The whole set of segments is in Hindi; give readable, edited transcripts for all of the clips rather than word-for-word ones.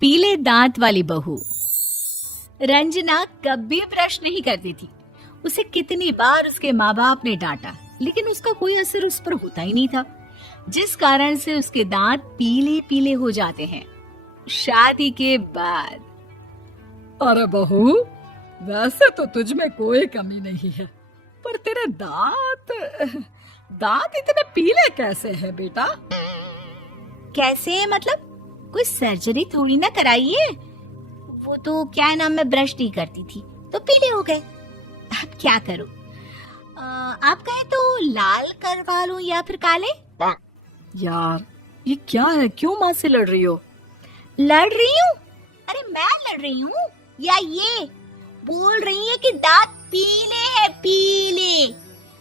पीले दांत वाली बहू। रंजना कभी ब्रश नहीं करती थी। उसे कितनी बार उसके माँ बाप ने डांटा, लेकिन उसका कोई असर उस पर होता ही नहीं था, जिस कारण से उसके दांत पीले पीले हो जाते हैं। शादी के बाद अरे बहू, वैसे तो तुझ में कोई कमी नहीं है, पर तेरे दांत दांत इतने पीले कैसे हैं बेटा? कैसे मतलब? कोई सर्जरी थोड़ी ना कराइए। वो तो क्या नाम, मैं ब्रश नहीं करती थी तो पीले हो गए। अब क्या करूं? आप कहें तो लाल करवा लूं या फिर काले? यार ये क्या है, क्यों माँ से लड़ रही हो? लड़ रही हूँ? अरे मैं लड़ रही हूँ या ये बोल रही है कि दांत पीले हैं, पीले।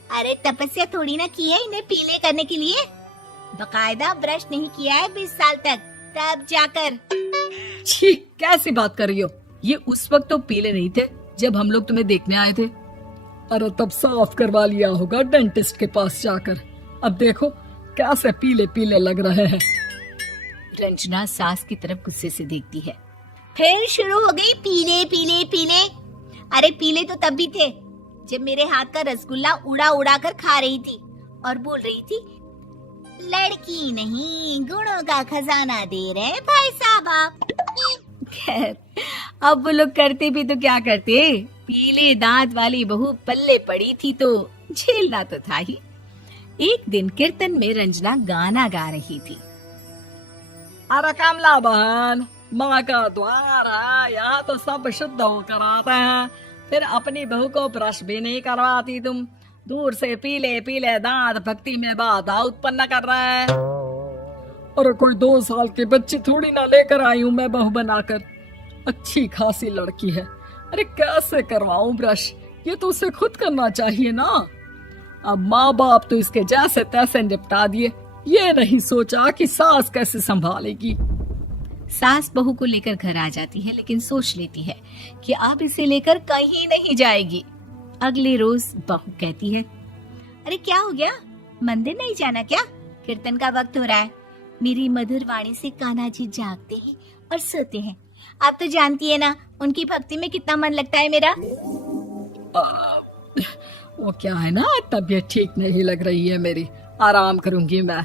अरे तपस्या थोड़ी ना की है इन्हें पीले करने के लिए। बकायदा ब्रश नहीं किया है 20 साल तक, तब जाकर। छी, कैसी बात कर रही हो? ये उस वक्त तो पीले नहीं थे जब हम लोग तुम्हें देखने आए थे। अरे तब साफ करवा लिया होगा डेंटिस्ट के पास जाकर। अब देखो कैसे पीले पीले लग रहे हैं। रंजना सास की तरफ गुस्से से देखती है। फिर शुरू हो गई पीले पीले पीले। अरे पीले तो तब भी थे जब मेरे हाथ का रसगुल्ला उड़ा उड़ा कर खा रही थी और बोल रही थी, लड़की नहीं गुणों का खजाना दे रहे भाई साहब आप। खैर, अब वो लोग करते भी तो क्या करते, पीले दांत वाली बहू पल्ले पड़ी थी तो झेलना तो था ही। एक दिन कीर्तन में रंजना गाना गा रही थी। अरे कमला बहन, माँ का द्वार है, यहाँ तो सब शुद्ध होकर आते हैं, फिर अपनी बहू को ब्रश भी नहीं करवाती तुम। दूर से पीले पीले दांत भक्ति में बाधा उत्पन्न कर रहे हैं। अरे कोई 2 साल के बच्ची थोड़ी ना लेकर आई हूँ मैं बहू बनाकर। अच्छी खासी लड़की है, अरे कैसे करवाऊं ब्रश? ये तो उसे खुद करना चाहिए ना। अब माँ बाप तो इसके जैसे तैसे निपटा दिए, ये नहीं सोचा कि सास कैसे संभालेगी। सास बहू को लेकर घर आ जाती है, लेकिन सोच लेती है कि अब इसे लेकर कहीं नहीं जाएगी। अगले रोज बहू कहती है, अरे क्या हो गया, मंदिर नहीं जाना क्या? कीर्तन का वक्त हो रहा है। मेरी मधुर वाणी से कान्हा जी जागते हैं और सोते हैं। आप तो जानती है ना उनकी भक्ति में कितना मन लगता है मेरा। वो क्या है ना, तबीयत ठीक नहीं लग रही है मेरी, आराम करूंगी मैं।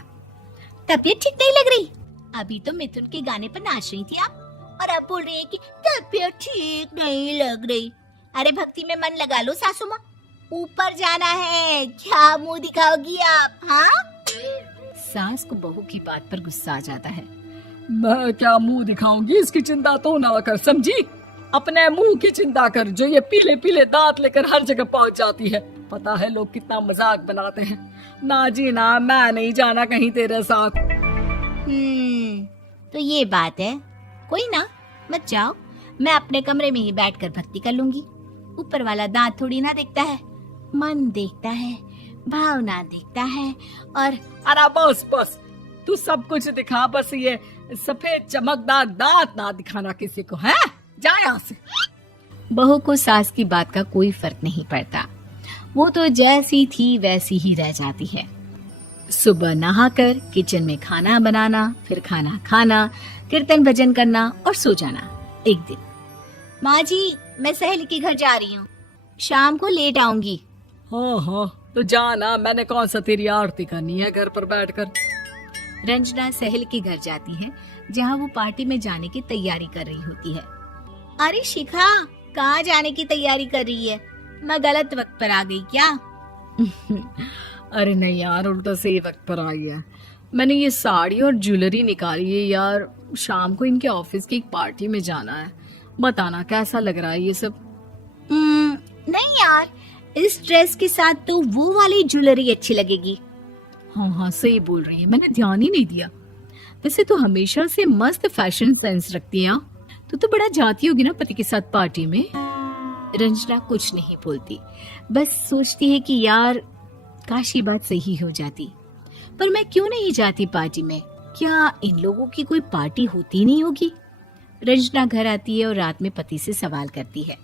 तबीयत ठीक नहीं लग रही? अभी तो मिथुन के गाने पर नाच रही थी आप, और अब बोल रही है कि तबीयत ठीक नहीं लग रही। अरे भक्ति में मन लगा लो सासू माँ, ऊपर जाना है, क्या मुंह दिखाओगी आप? हाँ? सास को बहू की बात पर गुस्सा आ जाता है। मैं क्या मुंह दिखाऊंगी, इसकी चिंता तो ना कर, समझी? अपने मुंह की चिंता कर, जो ये पीले पीले दांत लेकर हर जगह पहुंच जाती है। पता है लोग कितना मजाक बनाते हैं। ना जी ना, मैं नहीं जाना कहीं तेरे साथ। तो ये बात है। कोई ना, मत जाओ, मैं अपने कमरे में ही बैठकर भक्ति कर लूंगी। ऊपर वाला दांत थोड़ी ना देखता है, मन देखता है, भावना देखता है। और अरे बस बस, तू सब कुछ दिखा, बस ये सफेद चमकदार दांत ना दिखाना किसी को, है? जा यहाँ से। बहू को सास की बात का कोई फर्क नहीं पड़ता, वो तो जैसी थी वैसी ही रह जाती है। सुबह नहाकर किचन में खाना बनाना, फिर खाना खाना, कीर्तन भजन करना और सो जाना। एक दिन, माँ जी मैं सहेली के घर जा रही हूँ, शाम को लेट आऊंगी। हाँ हाँ तो जाना, मैंने कौन सा तेरी आरती करनी है घर पर बैठकर। रंजना सहेली के घर जाती है, जहाँ वो पार्टी में जाने की तैयारी कर रही होती है। अरे शिखा, कहाँ जाने की तैयारी कर रही है? मैं गलत वक्त पर आ गई क्या? अरे नहीं यार, उल्टा सही वक्त पर आ गया। मैंने ये साड़ी और ज्वेलरी निकाली है यार, शाम को इनके ऑफिस की एक पार्टी में जाना है। बताना कैसा लग रहा है ये सब? नहीं यार, इस ड्रेस के साथ तो वो वाली ज्वेलरी अच्छी लगेगी। हाँ हाँ सही बोल रही है, मैंने ध्यान ही नहीं दिया। वैसे तो हमेशा से मस्त फैशन सेंस रखती है। तो बड़ा जाती होगी ना पति के साथ पार्टी में। रंजना कुछ नहीं बोलती, बस सोचती है कि यार काश ये बात सही हो जाती, पर मैं क्यों नहीं जाती पार्टी में? क्या इन लोगों की कोई पार्टी होती नहीं होगी? रंजना घर आती है और रात में पति से सवाल करती है,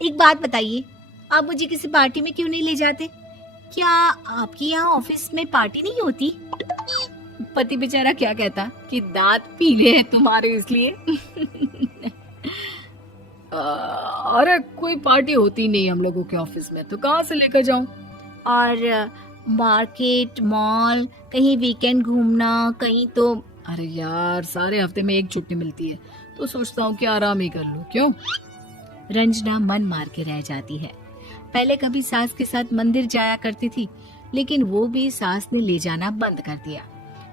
एक बात बताइए, आप मुझे किसी पार्टी में क्यों नहीं ले जाते? क्या आपकी यहाँ ऑफिस में पार्टी नहीं होती? पति बेचारा क्या कहता कि दांत पीले हैं तुम्हारे इसलिए। अरे कोई पार्टी होती नहीं हम लोगों के ऑफिस में, तो कहाँ से लेकर जाऊं? और मार्केट, मॉल, कहीं वीकेंड घूमना, कहीं तो। अरे यार, सारे हफ्ते में एक छुट्टी मिलती है, तो सोचता हूँ कि आराम ही कर लूं। क्यों? रंजना मन मार के रह जाती है। पहले कभी सास के साथ मंदिर जाया करती थी, लेकिन वो भी सास ने ले जाना बंद कर दिया।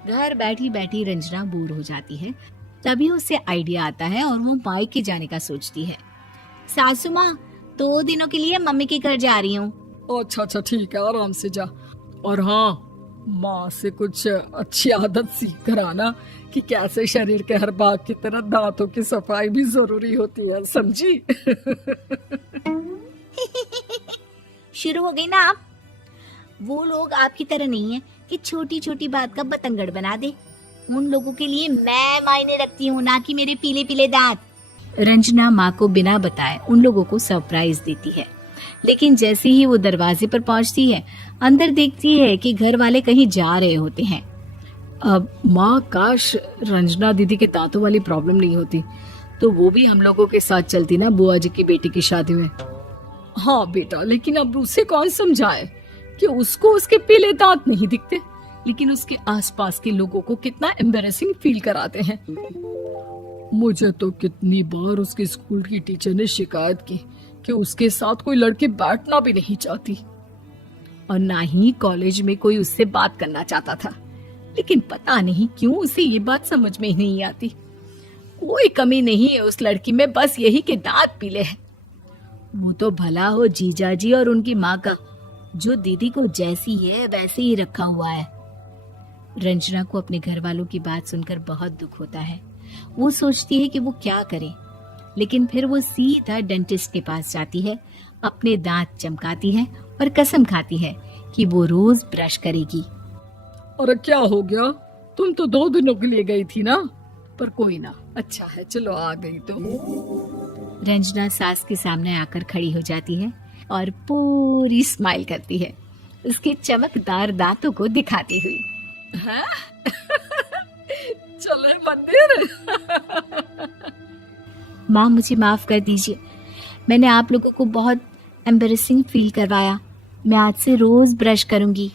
घर बैठी बैठी रंजना बोर हो जाती है। तभी उसे आइडिया आता है और वो मायके जाने का सोचती है। सासू माँ, 2 दिनों के लिए मम्मी के घर जा रही हूँ। अच्छा अच्छा, ठीक है, आराम से जा। और हाँ, माँ से कुछ अच्छी आदत सीख कर आना कि कैसे शरीर के हर भाग की तरह दांतों की सफाई भी जरूरी होती है, समझी? शुरू हो गई ना आप। वो लोग आपकी तरह नहीं है कि छोटी छोटी बात का बतंगड़ बना दे। उन लोगों के लिए मैं मायने रखती हूँ, ना कि मेरे पीले पीले दांत। रंजना माँ को बिना बताए उन लोगों को सरप्राइज देती है, लेकिन जैसे ही वो दरवाजे पर पहुंचती है, अंदर देखती है कि घर वाले कहीं जा रहे होते हैं। अब माँ, काश रंजना दीदी के दांतों वाली प्रॉब्लम नहीं होती, तो वो भी हम लोगों के साथ चलती ना बुआ जी की बेटी की शादी में। हाँ बेटा, लेकिन अब उसे कौन समझाए कि उसको उसके पीले दांत नहीं दिखते, लेकिन उसके आसपास के लोगों को कितना एम्बैरेसिंग फील कराते हैं। मुझे तो कितनी बार उसके स्कूल की टीचर ने शिकायत की कि उसके साथ कोई लड़की बैठना भी नहीं चाहती, और ना ही कॉलेज में कोई उससे बात करना चाहता था। लेकिन पता नहीं क्यों उसे ये बात समझ में ही नहीं आती। कोई कमी नहीं है उस लड़की में, बस यही कि दांत पीले हैं। वो तो भला हो जीजा जी और उनकी माँ का, जो दीदी को जैसी है वैसे ही रखा हुआ है। रंजना को अपने घर वालों की बात सुनकर बहुत दुख होता है। वो सोचती है कि वो क्या करे, लेकिन फिर वो सीधा डेंटिस्ट के पास जाती है, अपने दांत चमकाती है और कसम खाती है कि वो रोज ब्रश करेगी। अरे क्या हो गया? तुम तो 2 दिनों के लिए गई थी ना, पर कोई ना, अच्छा है, चलो आ गई तो। रंजना सास के सामने आकर खड़ी हो जाती है और पूरी स्माइल करती है, उसके चमकदार दांतों को दिखाती हुई। हैं? चले मंदिर? माँ, मुझे माफ कर दीजिए, मैंने आप लोगों को बहुत एम्बैरेसिंग फील करवाया। मैं आज से रोज ब्रश करूंगी।